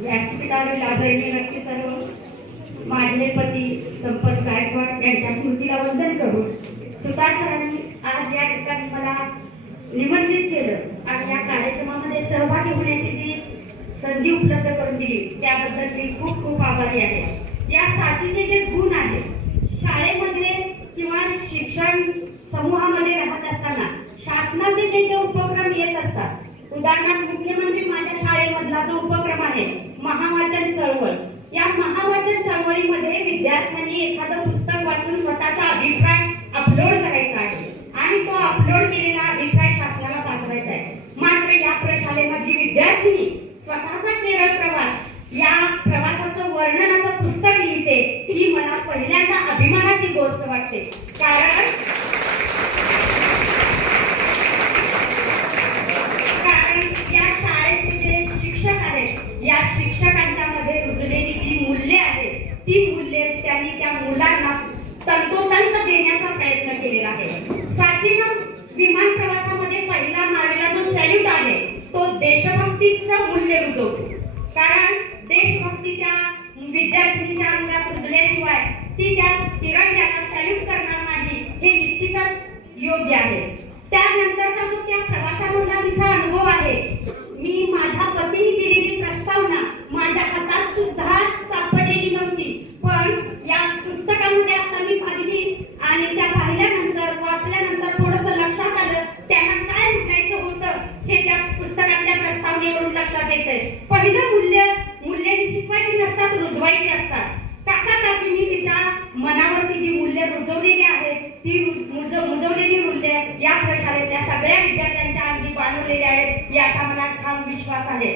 व्यासपीठावरील आदरणीय व्यक्ती सर्व माझे पती संपत गायकवाड यांच्या स्मृतीला वंदन करून सुतार सरांनी आज या ठिकाणी मला निमंत्रित केलं आणि या कार्यक्रमामध्ये सहभागी होण्याची जी संधी उपलब्ध करून दिली त्याबद्दल मी खूप खूप आभारी आहे. या साचीचे जे गुण आहे शाळेमध्ये किंवा शिक्षण समूहामध्ये राहत असताना शासनाचे जे जे उपक्रम येत असतात उदाहरणार्थ मुख्यमंत्री माझ्या शाळेमधला जो उपक्रम महावाचन चळवळ. या महावाचन चळवळीमध्ये विद्यार्थ्यांनी एखादं पुस्तक वाचून स्वतःचा अभिप्राय अपलोड करायचा आहे. आणि तो अपलोड केलेला अभिप्राय शासनाला पाठवायचा आहे. मात्र या प्रशालेमधली विद्यार्थिनी स्वतःचा केरळ प्रवास या प्रवासाचं वर्णनाचं पुस्तक लिहिते ही मला पहिल्यांदा अभिमानाची गोष्ट वाटते. कारण या शाळेचे जे शिक्षक आहेत या शिक्षकांच्या मध्ये रुजलेली जी मूल्ये आहेत ती मूल्ये त्यांनी त्या मुलांना तंतोतंत देण्याचा प्रयत्न केलेला आहे. साचीनं विमान प्रवासामध्ये पहिला मारलेला जो सॅल्यूट आहे तो देशभक्तीचं मूल्य रुजवतो. कारण देशभक्ती त्या विद्यार्थिनीच्या अंगात रुजल्याशिवाय ती त्या तिरंग्याला सॅल्यूट करणार नाही हे निश्चितच योग्य आहे. त्यानंतरचा जो त्या प्रवासामधला तिचा अनुभव आहे मी माझ्या पती लक्षात येतंय पहिलं मूल्य मूल्य शिकवायची नसतात रुजवायची असतात काका काकींनी तिच्या मनावरती जी मूल्य रुजवलेली आहेत ती रु- मुज- मूल्य या प्रशालेतल्या सगळ्या विद्यार्थ्यांच्या अंगी बांधवलेली आहेत याचा मला ठाम विश्वास आहे.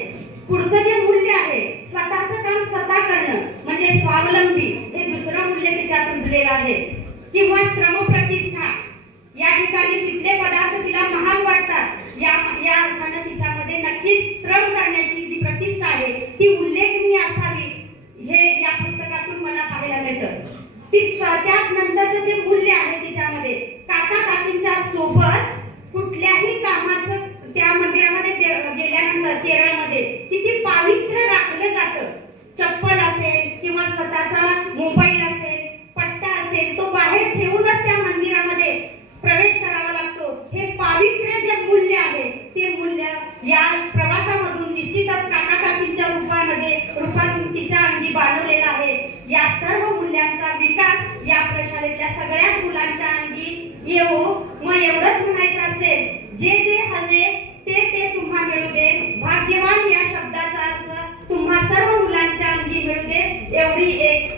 पुढचं जे मूल्य आहे स्वतःचं काम स्वतः करणं म्हणजे स्वावलंबी हे दुसरं मूल्य तिच्यात रुजलेलं आहे. किंवा श्रम प्रतिष्ठा या ठिकाणी तिथले पदार्थ तिला महाग वाटतात. या या अर्थानं तिच्यामध्ये नक्कीच श्रम करण्याची जी प्रतिष्ठा आहे ती उल्लेखनीय असावी हे या पुस्तकातून मला त्यानंतरचं जे मूल्य आहे तिच्यामध्ये काका काकींच्या सोबत कुठल्याही कामाचं त्या मंदिरामध्ये गेल्यानंतर केरळमध्ये किती पावित्र्य राखलं जातं. चप्पल असेल किंवा स्वतःचा मोबाईल असेल पट्टा असेल तो बाहेर ठेवूनच त्या मंदिरामध्ये प्रवेश करावा लागतो. हे पावित्र्य जे मूल्य आहे ते मूल्य या प्रवासामधून निश्चितच काका काकींच्या रूपामध्ये रूपातून तिच्या अंगी बांधलेलं आहे. या सर्व मूल्यांचा विकास या प्रशालेतल्या सगळ्याच मुलांच्या अंगी येऊ मग एवढंच म्हणायचं असेल जे जे हवे ते ते तुम्हा मिळू दे. भाग्यवान या शब्दाचा अर्थ तुम्हा सर्व मुलांच्या अंगी मिळू दे. एवढी एक